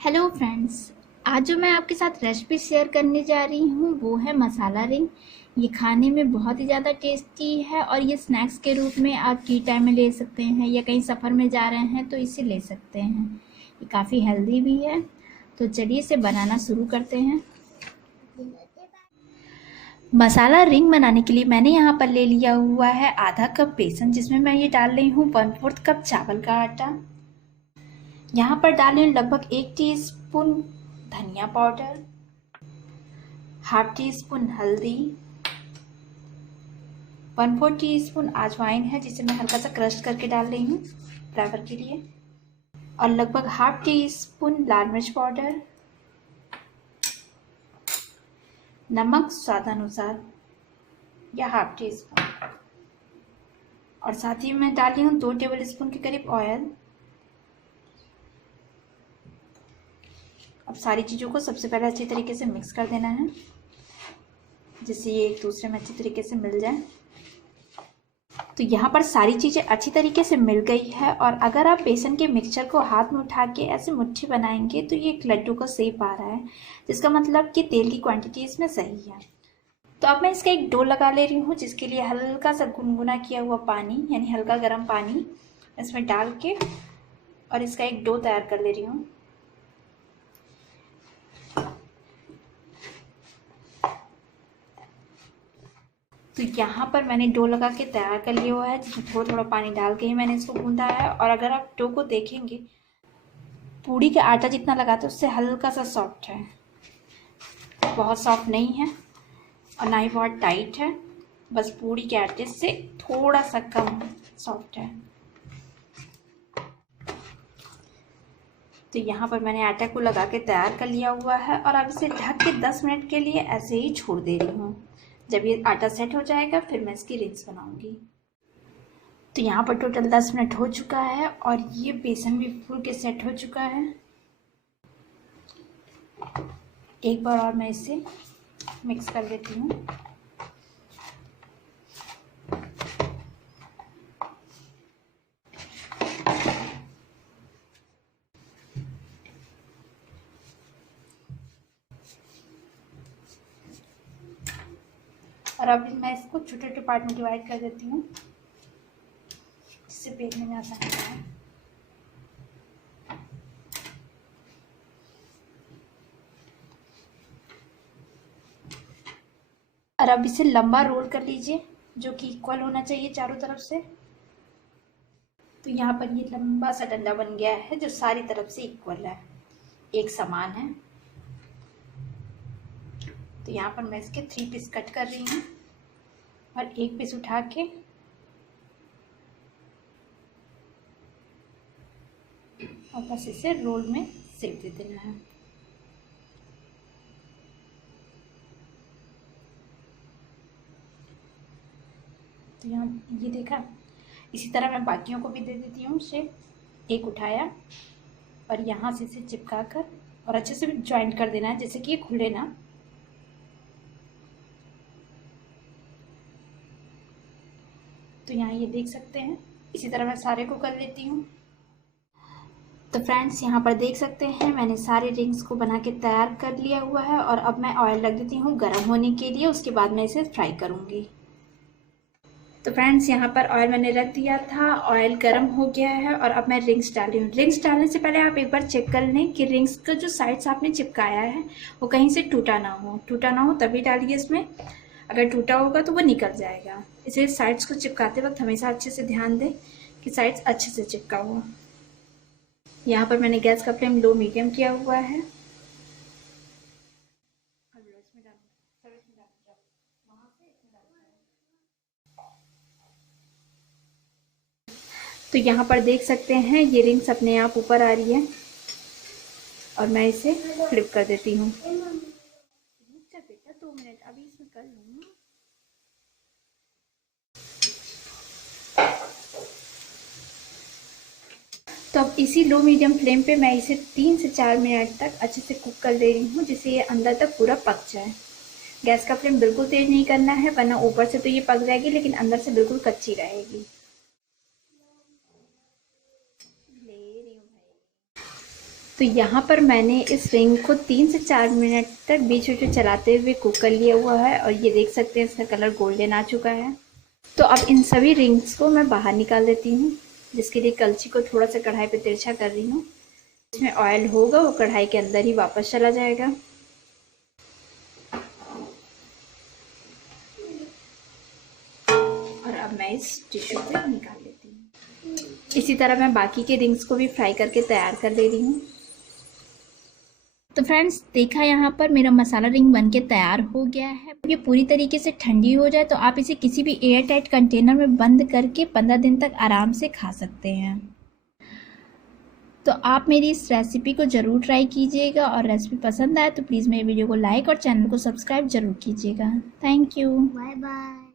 Hello friends. आज जो मैं आपके साथ रेसिपी शेयर करने जा रही हूँ वो है मसाला रिंग। ये खाने में बहुत ही ज़्यादा टेस्टी है और ये स्नैक्स के रूप में आप टी टाइम में ले सकते हैं या कहीं सफ़र में जा रहे हैं तो इसे ले सकते हैं। ये काफ़ी हेल्दी भी है। तो चलिए इसे बनाना शुरू करते हैं। मसाला रिंग बनाने के लिए मैंने यहाँ पर ले लिया हुआ है आधा कप बेसन, जिसमें मैं ये डाल रही हूँ 1/4 कप चावल का आटा। यहाँ पर डालें लगभग 1 टीस्पून धनिया पाउडर, हाफ टी स्पून हल्दी, 1/4 टीस्पून अजवाइन है जिसे मैं हल्का सा क्रश करके डाल रही हूँ फ्लेवर के लिए, और लगभग हाफ टी स्पून लाल मिर्च पाउडर, नमक स्वादानुसार या हाफ टी स्पून, और साथ ही मैं डाल रही हूँ 2 टेबल स्पून के करीब ऑयल। अब सारी चीज़ों को सबसे पहले अच्छी तरीके से मिक्स कर देना है जिससे ये एक दूसरे में अच्छी तरीके से मिल जाए। तो यहाँ पर सारी चीज़ें अच्छी तरीके से मिल गई है, और अगर आप बेसन के मिक्सचर को हाथ में उठा के ऐसे मुट्ठी बनाएंगे तो ये एक लड्डू का शेप आ रहा है, जिसका मतलब कि तेल की क्वांटिटी इसमें सही है। तो अब मैं इसका एक डो लगा ले रही हूँ, जिसके लिए हल्का सा गुनगुना किया हुआ पानी यानी हल्का गर्म पानी इसमें डाल के और इसका एक डो तैयार कर ले रही हूँ। तो यहाँ पर मैंने डो लगा के तैयार कर लिया हुआ है, जिसमें थोड़ा थोड़ा पानी डाल के ही मैंने इसको गूंदा है। और अगर आप डो को देखेंगे पूड़ी के आटा जितना लगाते हैं उससे हल्का सा सॉफ्ट है, बहुत सॉफ्ट नहीं है और ना ही बहुत टाइट है, बस पूड़ी के आटे से थोड़ा सा कम सॉफ्ट है। तो यहाँ पर मैंने आटा को लगा के तैयार कर लिया हुआ है और अब इसे ढक के 10 मिनट के लिए ऐसे ही छोड़ दे रही हूँ। जब ये आटा सेट हो जाएगा फिर मैं इसकी रिंग्स बनाऊंगी। तो यहाँ पर टोटल 10 मिनट हो चुका है और ये बेसन भी फूल के सेट हो चुका है। एक बार और मैं इसे मिक्स कर देती हूँ। और अब मैं इसको छोटे छोटे पार्ट में डिवाइड कर देती हूँ जिससे बेलने में आसानी है। और अब इसे लंबा रोल कर लीजिए जो कि इक्वल होना चाहिए चारों तरफ से। तो यहाँ पर ये लंबा सा डंडा बन गया है जो सारी तरफ से इक्वल है, एक समान है। तो यहाँ पर मैं इसके 3 पीस कट कर रही हूँ और एक पीस उठा के और बस इसे रोल में सेक दे देना है। तो यहाँ ये देखा, इसी तरह मैं बाकियों को भी दे देती हूँ शेप। एक उठाया और यहाँ से इसे चिपका कर और अच्छे से ज्वाइंट कर देना है जैसे कि ये खुले ना। तो यहाँ ये देख सकते हैं, इसी तरह मैं सारे को कर लेती हूँ। तो फ्रेंड्स यहाँ पर देख सकते हैं मैंने सारे रिंग्स को बना के तैयार कर लिया हुआ है और अब मैं ऑयल रख देती हूँ गर्म होने के लिए, उसके बाद मैं इसे फ्राई करूँगी। तो फ्रेंड्स यहाँ पर ऑयल मैंने रख दिया था, ऑयल गर्म हो गया है और अब मैं रिंग्स डाल रही हूँ। रिंग्स डालने से पहले आप एक बार चेक कर लें कि रिंग्स का जो साइड्स आपने चिपकाया है वो कहीं से टूटा ना हो तभी डालिए इसमें। अगर टूटा होगा तो वो निकल जाएगा, इसलिए साइड्स को चिपकाते वक्त हमेशा अच्छे से ध्यान दें कि साइड्स अच्छे से चिपका हुआ। यहाँ पर मैंने गैस का फ्लेम लो मीडियम किया हुआ है। तो यहाँ पर देख सकते हैं ये रिंग्स अपने आप ऊपर आ रही है और मैं इसे फ्लिप कर देती हूँ। बेटा 2 मिनट अभी इसमें कर लूँ। तो अब इसी लो मीडियम फ्लेम पे मैं इसे 3 से 4 मिनट तक अच्छे से कुक कर दे रही हूँ जिससे ये अंदर तक पूरा पक जाए। गैस का फ्लेम बिल्कुल तेज नहीं करना है वरना ऊपर से तो ये पक जाएगी लेकिन अंदर से बिल्कुल कच्ची रहेगी। तो यहाँ पर मैंने इस रिंग को 3 से 4 मिनट तक बीच बीच में चलाते हुए कुक कर लिया हुआ है और ये देख सकते हैं इसका कलर गोल्डन आ चुका है। तो अब इन सभी रिंग्स को मैं बाहर निकाल देती हूँ, जिसके लिए कलछी को थोड़ा सा कढ़ाई पे तिरछा कर रही हूँ। इसमें ऑयल होगा वो कढ़ाई के अंदर ही वापस चला जाएगा। और अब मैं इस टिश्यू पे निकाल लेती हूँ। इसी तरह मैं बाकी के रिंग्स को भी फ्राई करके तैयार कर ले रही हूँ। तो फ्रेंड्स देखा, यहाँ पर मेरा मसाला रिंग बनके तैयार हो गया है। ये पूरी तरीके से ठंडी हो जाए तो आप इसे किसी भी एयर टाइट कंटेनर में बंद करके 15 दिन तक आराम से खा सकते हैं। तो आप मेरी इस रेसिपी को ज़रूर ट्राई कीजिएगा और रेसिपी पसंद आए तो प्लीज़ मेरे वीडियो को लाइक और चैनल को सब्सक्राइब ज़रूर कीजिएगा। Thank you, bye bye.